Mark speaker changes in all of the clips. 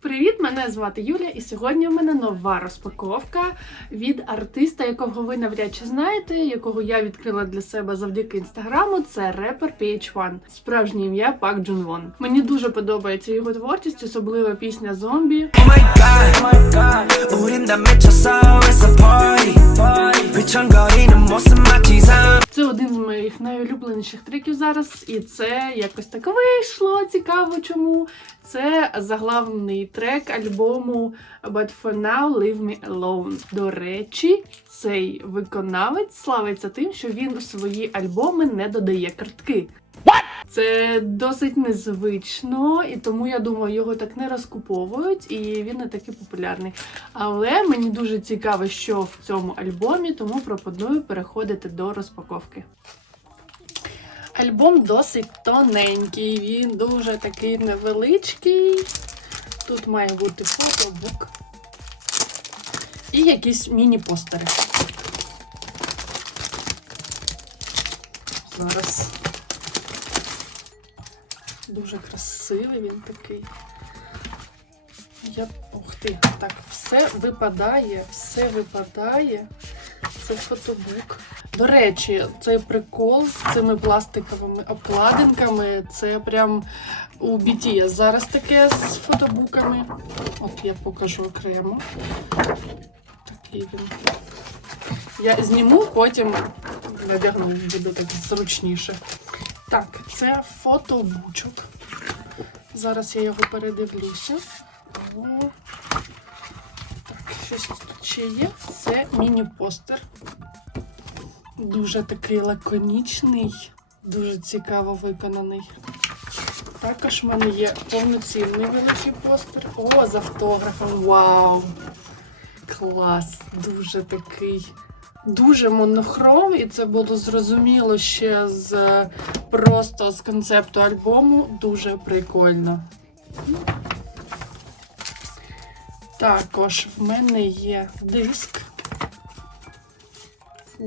Speaker 1: Привіт, мене звати Юля, і сьогодні в мене нова розпаковка від артиста, якого ви навряд чи знаєте, якого я відкрила для себе завдяки інстаграму. Це репер PH1. Справжнє ім'я Пак Джун Вон. Мені дуже подобається його творчість, особливо пісня зомбі. Це один з моїх найулюбленіших треків зараз, і це якось так вийшло. Цікаво, чому це заглавний трек альбому But for now leave me alone. До речі, цей виконавець славиться тим, що він у свої альбоми не додає картки. Це досить незвично, і тому я думаю, його так не розкуповують, і він не такий популярний. Але мені дуже цікаво, що в цьому альбомі, тому пропоную переходити до розпаковки. Альбом досить тоненький, він дуже такий невеличкий. Тут має бути фотобук і якісь міні-постери. Зараз. Дуже красивий він такий. Я... Ух ти, так, все випадає, все випадає. Це фотобук. До речі, цей прикол з цими пластиковими обкладинками. Це прям у BTS зараз таке з фотобуками. От я покажу окремо. Такий він. Я зніму, потім надягну, буде так зручніше. Так, це фотобучок. Зараз я його передивлюся. О, Так, щось тут ще є. Це міні-постер. Дуже такий лаконічний, дуже цікаво виконаний. Також в мене є повноцінний великий постер. О, з автографом. Вау! Клас! Дуже такий. Дуже монохром, і це було зрозуміло ще з просто з концепту альбому. Дуже прикольно. Також в мене є диск.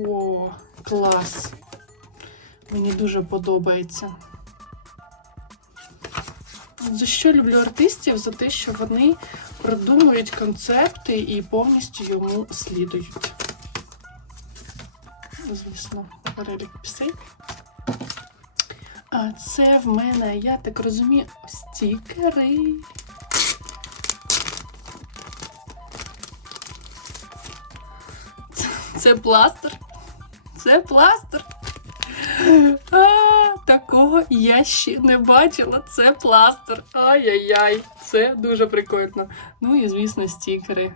Speaker 1: О, клас. Мені дуже подобається. От За що люблю артистів? За те, що вони продумують концепти і повністю йому слідують. Звісно, перелік пісень. А це в мене, я так розумію, стікери. Це, пластир. Це пластир. А, такого я ще не бачила. Це пластир. Ай-яй-яй, це дуже прикольно. Ну і, звісно, стікери.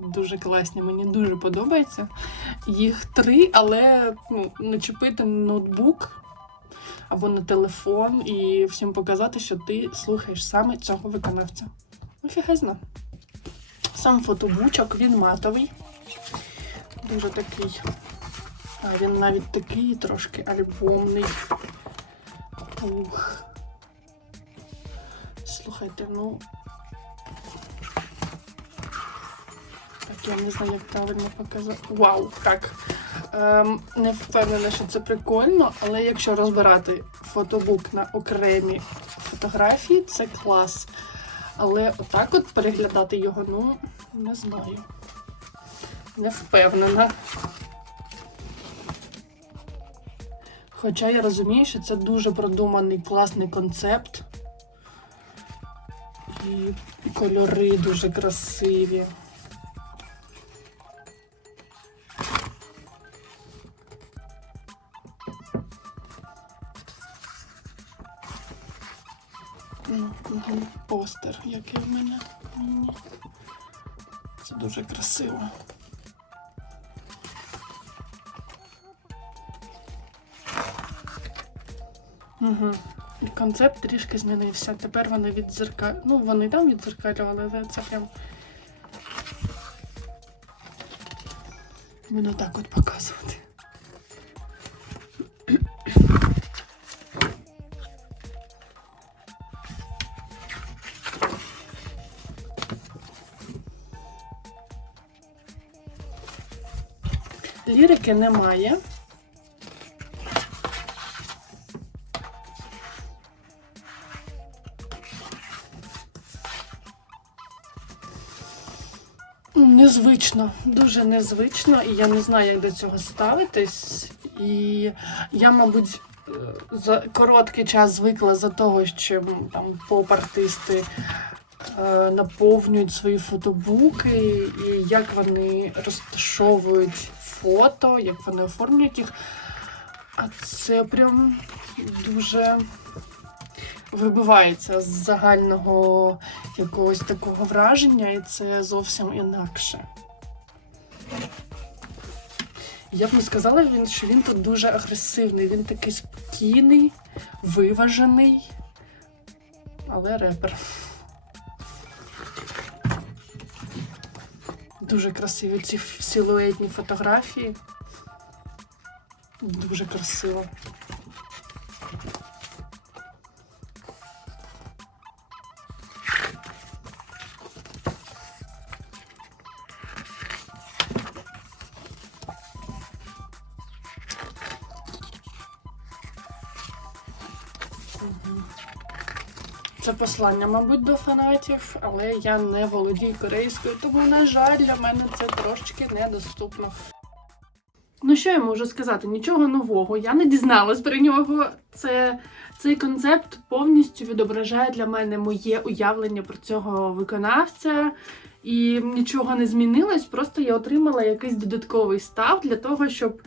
Speaker 1: Дуже класні, мені дуже подобається. Їх три, але ну, начепити на ноутбук або на телефон і всім показати, що ти слухаєш саме цього виконавця. Офігезно. Сам фотобучок, він матовий. Дуже такий. Він навіть такий трошки альбомний. Ух. Слухайте, ну. Так, я не знаю, як правильно показати. Вау, так. Ем, не впевнена, що це прикольно, але якщо розбирати фотобук на окремі фотографії, це клас. Але отак от переглядати його, ну, не знаю. Не впевнена. Хоча я розумію, що це дуже продуманий класний концепт. І, кольори дуже красиві. Постер, який в мене. Це дуже красиво. Угу. Концепт трішки змінився. Тепер вони відзеркалювали. Ну, вони там відзеркалювали, але це прям. Буду так от показувати. Лірики немає. Незвично, дуже незвично, і я не знаю, як до цього ставитись. І я, мабуть, за короткий час звикла за того, що там поп-артисти е, наповнюють свої фотобуки, і як вони розташовують фото, як вони оформлюють їх. А це прям дуже вибивається з загального якогось такого враження, і це зовсім інакше. Я б не сказала, що він тут дуже агресивний. Він такий спокійний, виважений, але репер. Дуже красиві ці силуетні фотографії. Дуже красиво. Це послання, мабуть, до фанатів, але я не володію корейською, тому, на жаль, для мене це трошечки недоступно. Ну, що я можу сказати? Нічого нового. Я не дізналась про нього. Це цей концепт повністю відображає для мене моє уявлення про цього виконавця. І нічого не змінилось, просто я отримала якийсь додатковий став для того, щоб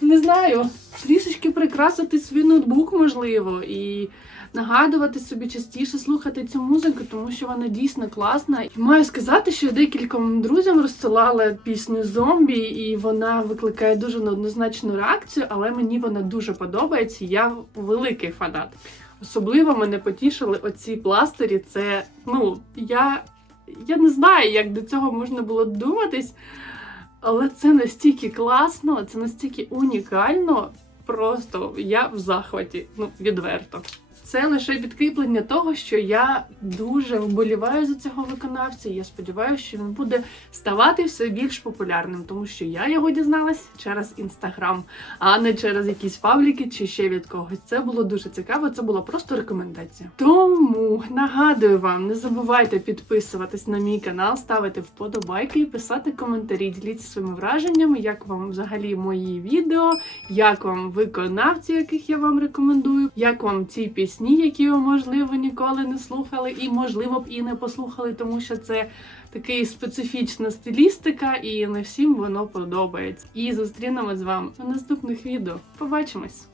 Speaker 1: не знаю, трішечки прикрасити свій ноутбук, можливо, і нагадувати собі частіше слухати цю музику, тому що вона дійсно класна. І маю сказати, що я декільком друзям розсилала пісню зомбі, і вона викликає дуже неоднозначну реакцію, але мені вона дуже подобається. Я великий фанат. Особливо мене потішили оці пластирі. Це ну я, я не знаю, як до цього можна було думатись. Але це настільки класно, це настільки унікально. Просто я в захваті, ну відверто. Це лише підкріплення того, що я дуже вболіваю за цього виконавця. і Я сподіваюся, що він буде ставати все більш популярним, тому що я його дізналась через інстаграм, а не через якісь пабліки чи ще від когось. Це було дуже цікаво. Це була просто рекомендація. Тому нагадую вам, не забувайте підписуватись на мій канал, ставити вподобайки і писати коментарі. Діліться своїми враженнями, як вам взагалі мої відео, як вам виконавці, яких я вам рекомендую, як вам ці пісні, які ви, можливо, ніколи не слухали, і можливо б і не послухали, тому що це такий специфічна стилістика, і не всім воно подобається. І зустрінемось з вами у наступних відео. Побачимось!